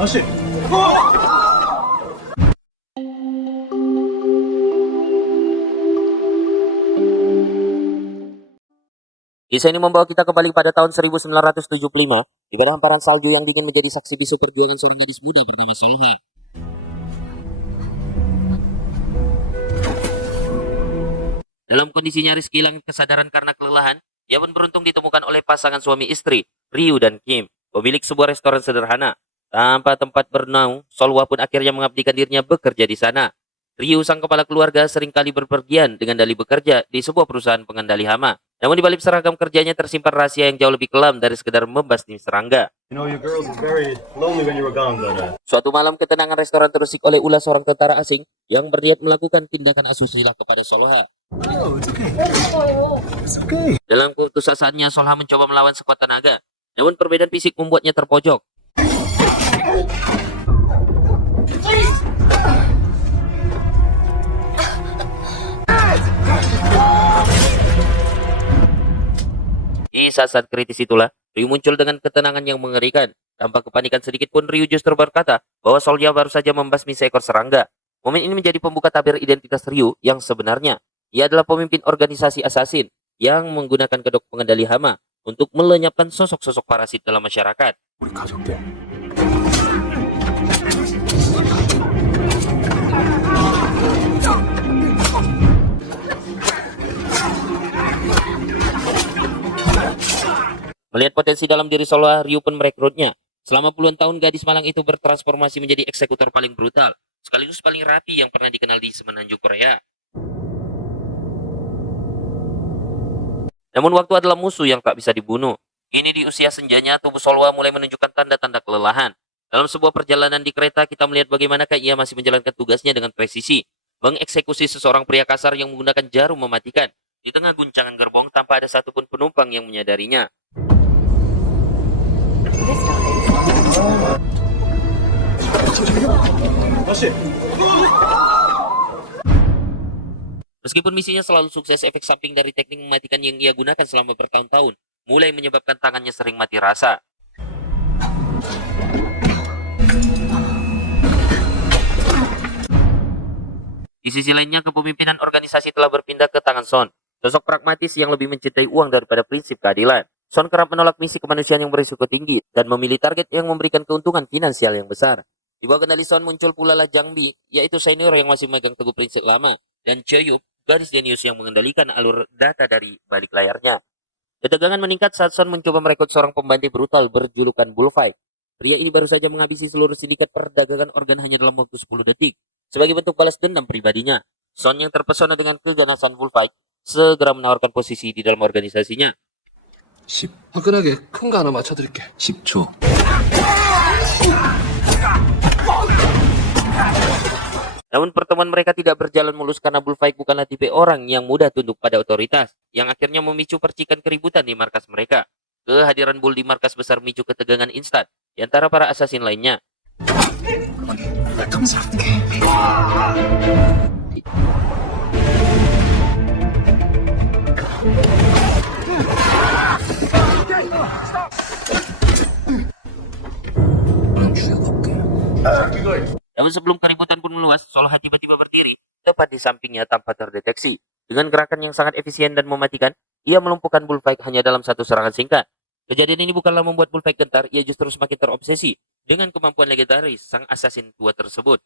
아씨. Kisah ini membawa kita kembali pada tahun 1975, di mana hamparan salju yang dingin menjadi saksi bisu perjuangan seorang gadis muda bernama Solha. Dalam kondisi nyaris kehilangan kesadaran karena kelelahan, ia pun beruntung ditemukan oleh pasangan suami istri, Ryu dan Kim, pemilik sebuah restoran sederhana. Tanpa tempat bernaung, Solha pun akhirnya mengabdikan dirinya bekerja di sana. Ryu, sang kepala keluarga, seringkali berpergian dengan dalih bekerja di sebuah perusahaan pengendali hama. Namun di balik seragam kerjanya tersimpan rahasia yang jauh lebih kelam dari sekedar membasmi serangga. You know, your girls were very lonely when you were gone, but Suatu malam, ketenangan restoran terusik oleh ulah seorang tentara asing yang berniat melakukan tindakan asusila kepada Solha. no, it's okay. It's okay. Dalam keputusasaannya, Solha mencoba melawan sekuat tenaga. Namun perbedaan fisik membuatnya terpojok. Di saat-saat kritis itulah, Ryu muncul dengan ketenangan yang mengerikan. Tanpa kepanikan sedikit pun, Ryu justru berkata bahwa Solha baru saja membasmi seekor serangga. Momen ini menjadi pembuka tabir identitas Ryu yang sebenarnya. Ia adalah pemimpin organisasi asasin yang menggunakan kedok pengendali hama untuk melenyapkan sosok-sosok parasit dalam masyarakat. 우리 가족들. Melihat potensi dalam diri Solha, Ryu pun merekrutnya. Selama puluhan tahun, gadis malang itu bertransformasi menjadi eksekutor paling brutal, sekaligus paling rapi yang pernah dikenal di semenanjung Korea. Namun waktu adalah musuh yang tak bisa dibunuh. Kini di usia senjanya, tubuh Solha mulai menunjukkan tanda-tanda kelelahan. Dalam sebuah perjalanan di kereta, kita melihat bagaimanakah ia masih menjalankan tugasnya dengan presisi, mengeksekusi seseorang pria kasar yang menggunakan jarum mematikan di tengah guncangan gerbong tanpa ada satupun penumpang yang menyadarinya. 아씨. Meskipun misinya selalu sukses, efek samping dari teknik mematikan yang ia gunakan selama bertahun-tahun mulai menyebabkan tangannya sering mati rasa. Di sisi lainnya, kepemimpinan organisasi telah berpindah ke tangan Son, sosok pragmatis yang lebih mencintai uang daripada prinsip keadilan. Son kerap menolak misi kemanusiaan yang berisiko tinggi dan memilih target yang memberikan keuntungan finansial yang besar. Di bawah kendali Son muncul pula lah Jang Bi, yaitu senior yang masih memegang teguh prinsip lama, dan Cheyup, gadis jenius yang mengendalikan alur data dari balik layarnya. Ketegangan meningkat saat Son mencoba merekrut seorang pembantai brutal berjulukan Bullfight. Pria ini baru saja menghabisi seluruh sindikat perdagangan organ hanya dalam waktu 10 detik. Sebagai bentuk balas dendam pribadinya, Son yang terpesona dengan keganasan Bullfight segera menawarkan posisi di dalam organisasinya. 10. 화끈하게 큰 거 하나 맞춰드릴게. 10초. Namun pertemuan mereka tidak berjalan mulus karena Bullfight bukanlah tipe orang yang mudah tunduk pada otoritas, yang akhirnya memicu percikan keributan di markas mereka. Kehadiran Bull di markas besar memicu ketegangan instan di antara para asasin lainnya. Namun sebelum keributan pun meluas, Solha tiba-tiba berdiri tepat di sampingnya tanpa terdeteksi. Dengan gerakan yang sangat efisien dan mematikan, ia melumpuhkan Bullfight hanya dalam satu serangan singkat. Kejadian ini bukanlah membuat Bullfight gentar, ia justru semakin terobsesi dengan kemampuan legendaris sang asasin tua tersebut.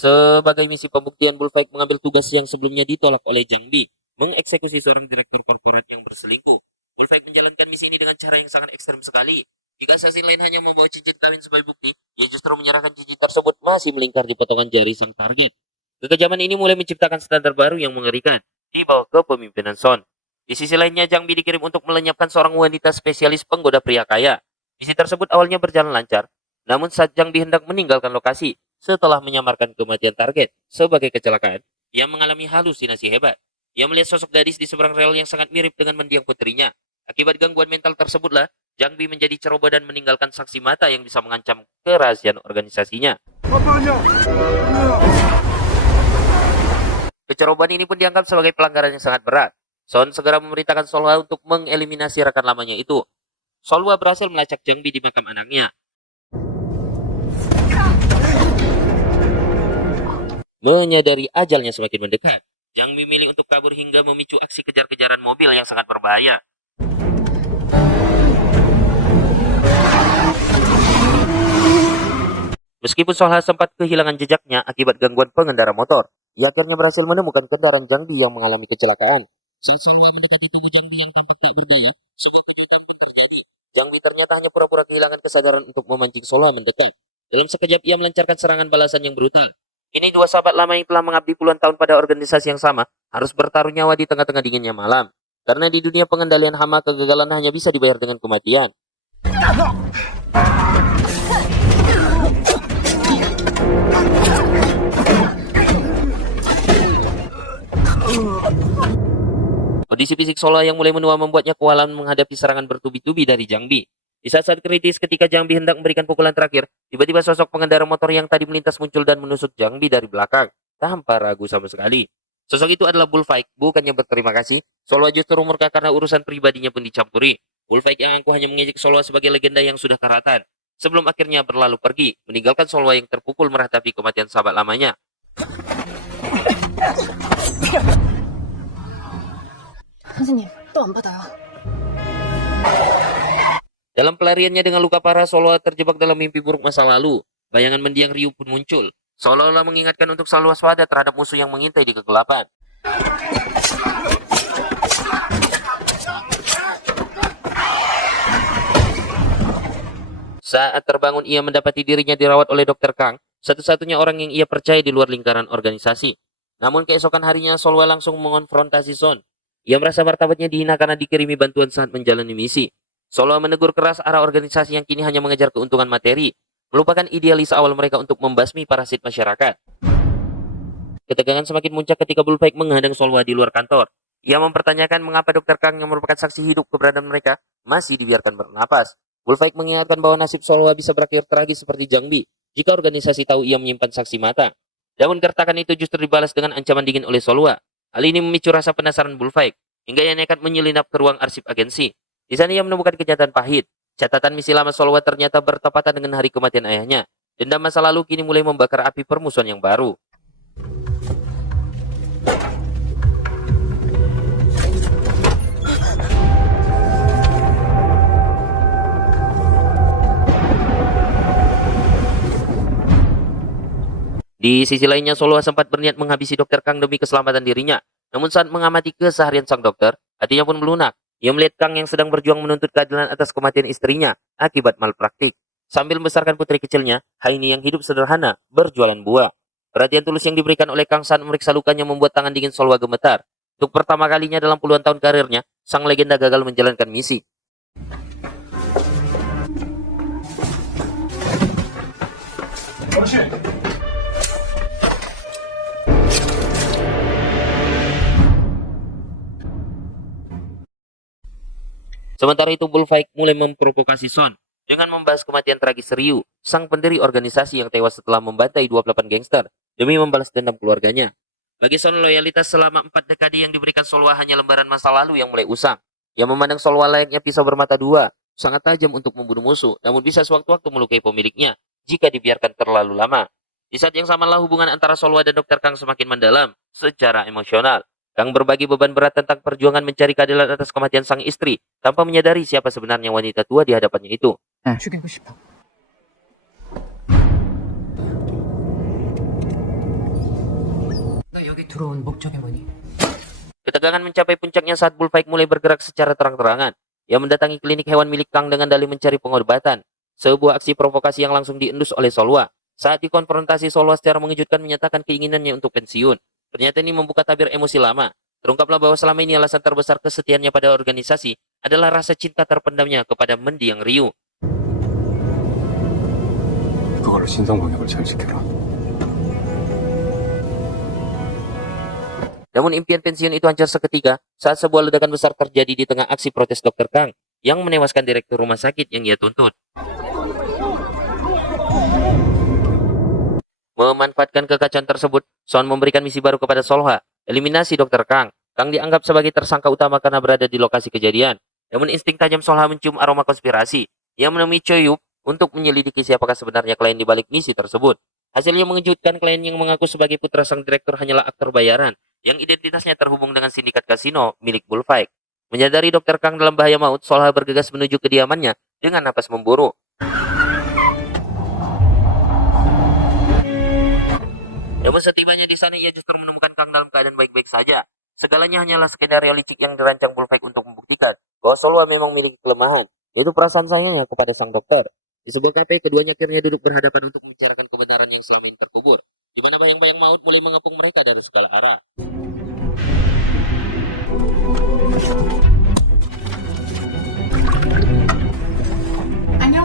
Sebagai misi pembuktian, Bullfight mengambil tugas yang sebelumnya ditolak oleh Jang Bi, mengeksekusi seorang direktur korporat yang berselingkuh. Bullfight menjalankan misi ini dengan cara yang sangat ekstrem sekali. Jika assassin lain hanya membawa cincin kawin sebagai bukti, ia justru menyerahkan cincin tersebut masih melingkar di potongan jari sang target. Kekejaman ini mulai menciptakan standar baru yang mengerikan di bawah kepemimpinan Son. Di sisi lainnya, Jang Bi dikirim untuk melenyapkan seorang wanita spesialis penggoda pria kaya. Misi tersebut awalnya berjalan lancar, namun saat Jang Bi hendak meninggalkan lokasi setelah menyamarkan kematian target sebagai kecelakaan, ia mengalami halusinasi hebat. Ia melihat sosok gadis di seberang rel yang sangat mirip dengan mendiang putrinya. Akibat gangguan mental tersebutlah, Jang Bi menjadi ceroboh dan meninggalkan saksi mata yang bisa mengancam kerahasiaan organisasinya. Kecerobohan ini pun dianggap sebagai pelanggaran yang sangat berat. Son segera memerintahkan Solwa untuk mengeliminasi rekan lamanya itu. Solwa berhasil melacak Jang Bi di makam anaknya. Menyadari ajalnya semakin mendekat, Jang Bi memilih untuk kabur hingga memicu aksi kejar-kejaran mobil yang sangat berbahaya. Meskipun Solha sempat kehilangan jejaknya akibat gangguan pengendara motor, ia akhirnya berhasil menemukan kendaraan Jang Bi yang mengalami kecelakaan. Solha mendekati tubuh Jang Bi yang tampak tak berdaya. Jang Bi ternyata hanya pura-pura kehilangan kesadaran untuk memancing Solha mendekat. Dalam sekejap ia melancarkan serangan balasan yang brutal. Kini dua sahabat lama yang telah mengabdi puluhan tahun pada organisasi yang sama harus bertaruh nyawa di tengah-tengah dinginnya malam. Karena di dunia pengendalian hama, kegagalan hanya bisa dibayar dengan kematian. Kondisi fisik Solha yang mulai menua membuatnya kewalahan menghadapi serangan bertubi-tubi dari Jang Bi. Di saat-saat kritis ketika Jang Bi hendak memberikan pukulan terakhir, tiba-tiba sosok pengendara motor yang tadi melintas muncul dan menusuk Jang Bi dari belakang, tanpa ragu sama sekali. Sosok itu adalah Bullfight. Bukannya berterima kasih, Solha justru murka karena urusan pribadinya pun dicampuri. Bullfight yang angkuh hanya mengejek Solha sebagai legenda yang sudah karatan, sebelum akhirnya berlalu pergi, meninggalkan Solha yang terpukul meratapi kematian sahabat lamanya. 선생님, 또 안 받아요. Dalam pelariannya dengan luka parah, Solha terjebak dalam mimpi buruk masa lalu. Bayangan mendiang Ryu pun muncul, seolah-olah mengingatkan untuk selalu waspada terhadap musuh yang mengintai di kegelapan. Saat terbangun, ia mendapati dirinya dirawat oleh Dr. Kang, satu-satunya orang yang ia percaya di luar lingkaran organisasi. Namun keesokan harinya, Solha langsung mengonfrontasi Son. Ia merasa martabatnya dihina karena dikirimi bantuan saat menjalani misi. Solha menegur keras arah organisasi yang kini hanya mengejar keuntungan materi, melupakan idealis awal mereka untuk membasmi parasit masyarakat. Ketegangan semakin muncak ketika Bullfight menghadang Solha di luar kantor. Ia mempertanyakan mengapa Dr. Kang yang merupakan saksi hidup keberadaan mereka masih dibiarkan bernapas. Bullfight mengingatkan bahwa nasib Solha bisa berakhir tragis seperti Jang Bi jika organisasi tahu ia menyimpan saksi mata. Namun gertakan itu justru dibalas dengan ancaman dingin oleh Solha. Hal ini memicu rasa penasaran Bullfight hingga ia nekat menyelinap ke ruang arsip agensi. Di sana ia menemukan kenyataan pahit. Catatan misi lama Solha ternyata bertepatan dengan hari kematian ayahnya. Dendam masa lalu kini mulai membakar api permusuhan yang baru. Di sisi lainnya, Solha sempat berniat menghabisi Dr. Kang demi keselamatan dirinya. Namun saat mengamati keseharian sang dokter, hatinya pun melunak. Ia melihat Kang yang sedang berjuang menuntut keadilan atas kematian istrinya akibat malpraktik. Sambil membesarkan putri kecilnya, Haini yang hidup sederhana, berjualan buah. Perhatian tulus yang diberikan oleh Kang saat memeriksa lukanya membuat tangan dingin Solha gemetar. Untuk pertama kalinya dalam puluhan tahun karirnya, sang legenda gagal menjalankan misi. Sementara itu, Bullfight mulai memprovokasi Son dengan membahas kematian tragis Ryu, sang pendiri organisasi yang tewas setelah membantai 28 gangster demi membalas dendam keluarganya. Bagi Son, loyalitas selama 4 dekade yang diberikan Solha hanya lembaran masa lalu yang mulai usang. Ia memandang Solha layaknya pisau bermata dua, sangat tajam untuk membunuh musuh, namun bisa sewaktu-waktu melukai pemiliknya jika dibiarkan terlalu lama. Di saat yang samalah hubungan antara Solha dan Dr. Kang semakin mendalam secara emosional. Kang berbagi beban berat tentang perjuangan mencari keadilan atas kematian sang istri tanpa menyadari siapa sebenarnya wanita tua di hadapannya itu. 죽이고 싶어. 너 여기 들어온 목적이 뭐니? Ketegangan mencapai puncaknya saat Bullfight mulai bergerak secara terang-terangan. Ia mendatangi klinik hewan milik Kang dengan dalih mencari pengobatan. Sebuah aksi provokasi yang langsung diendus oleh Solha. Saat dikonfrontasi, Solha secara mengejutkan menyatakan keinginannya untuk pensiun. Ternyata ini membuka tabir emosi lama. Terungkaplah bahwa selama ini alasan terbesar kesetiaannya pada organisasi adalah rasa cinta terpendamnya kepada mendiang Ryu. 그걸로 신성방역을 잘 지켜라. Namun impian pensiun itu hancur seketika saat sebuah ledakan besar terjadi di tengah aksi protes Dr. Kang yang menewaskan direktur rumah sakit yang ia tuntut. Memanfaatkan kekacauan tersebut, Son memberikan misi baru kepada Solha. Eliminasi Dr. Kang. Kang dianggap sebagai tersangka utama karena berada di lokasi kejadian. Namun insting tajam Solha mencium aroma konspirasi. Ia menemui Choyup untuk menyelidiki siapakah sebenarnya klien di balik misi tersebut. Hasilnya mengejutkan, klien yang mengaku sebagai putra sang direktur hanyalah aktor bayaran yang identitasnya terhubung dengan sindikat kasino milik Bullfight. Menyadari Dr. Kang dalam bahaya maut, Solha bergegas menuju kediamannya dengan napas memburu. Namun setibanya di sana ia justru menemukan Kang dalam keadaan baik-baik saja. Segalanya hanyalah skenario licik yang dirancang Bullfight untuk membuktikan bahwa Solha memang memiliki kelemahan, yaitu perasaan sayangnya kepada sang dokter. Di sebuah kafe, keduanya akhirnya duduk berhadapan untuk membicarakan kebenaran yang selama ini terkubur, di mana bayang-bayang maut mulai mengepung mereka dari segala arah. 안녕.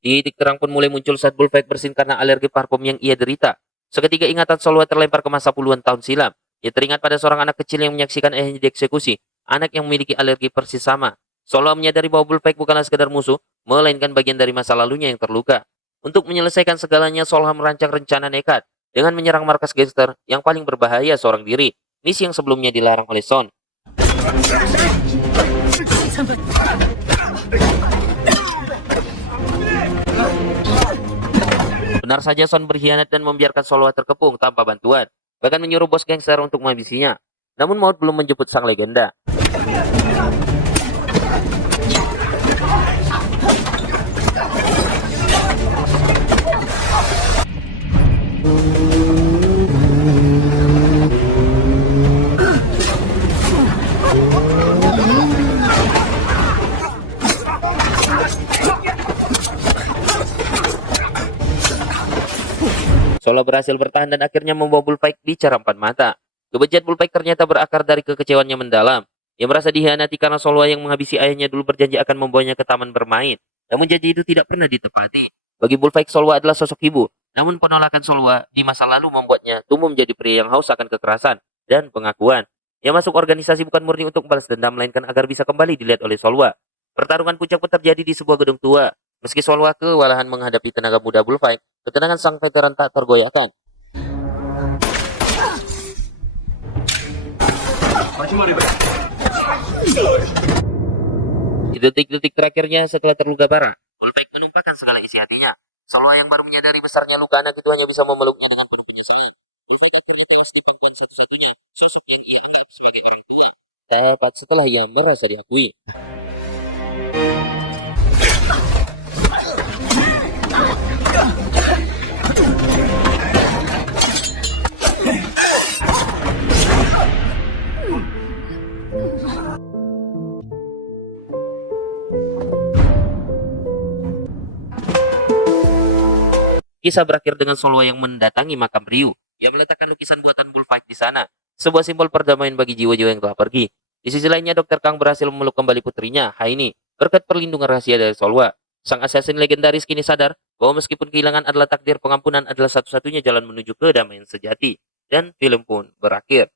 Titik terang pun mulai muncul saat Bullfight bersin karena alergi parfum yang ia derita. Seketika ingatan Solwa terlempar ke masa puluhan tahun silam. Ia teringat pada seorang anak kecil yang menyaksikan ayahnya dieksekusi, anak yang memiliki alergi persis sama. Solwa menyadari bahwa Bullfight bukanlah sekedar musuh, melainkan bagian dari masa lalunya yang terluka. Untuk menyelesaikan segalanya, Solwa merancang rencana nekat dengan menyerang markas gangster yang paling berbahaya seorang diri, misi yang sebelumnya dilarang oleh Son. Benar saja, Son berkhianat dan membiarkan Solwa terkepung tanpa bantuan, bahkan menyuruh bos gangster untuk menghabisinya. Namun maut belum menjemput sang legenda. Solwa berhasil bertahan dan akhirnya membawa Bullfight bicara empat mata. Kebencian Bullfight ternyata berakar dari kekecewaannya mendalam. Ia merasa dikhianati karena Solwa yang menghabisi ayahnya dulu berjanji akan membawanya ke taman bermain. Namun janji itu tidak pernah ditepati. Bagi Bullfight, Solwa adalah sosok ibu. Namun penolakan Solwa di masa lalu membuatnya tumbuh menjadi pria yang haus akan kekerasan dan pengakuan. Ia masuk organisasi bukan murni untuk balas dendam, melainkan agar bisa kembali dilihat oleh Solwa. Pertarungan puncak pun terjadi di sebuah gedung tua. Meski Solwa kewalahan menghadapi tenaga muda Bullfight, ketenangan sang veteran tak tergoyahkan. Di detik-detik terakhirnya setelah terluka parah, Bullfight menumpahkan segala isi hatinya. Solwa yang baru menyadari besarnya luka anak itu hanya bisa memeluknya dengan penuh penyesalan. Bullfight akhirnya tewas di pangkuan satu-satunya, sosok yang ia anggap sebagai orang tua. Tepat setelah ia merasa diakui. Kisah berakhir dengan Solwa yang mendatangi makam Ryu. Ia meletakkan lukisan buatan Bullfight di sana, sebuah simbol perdamaian bagi jiwa-jiwa yang telah pergi. Di sisi lainnya, Dr. Kang berhasil memeluk kembali putrinya, Haini, berkat perlindungan rahasia dari Solwa. Sang assassin legendaris kini sadar bahwa meskipun kehilangan adalah takdir, pengampunan adalah satu-satunya jalan menuju kedamaian sejati. Dan film pun berakhir.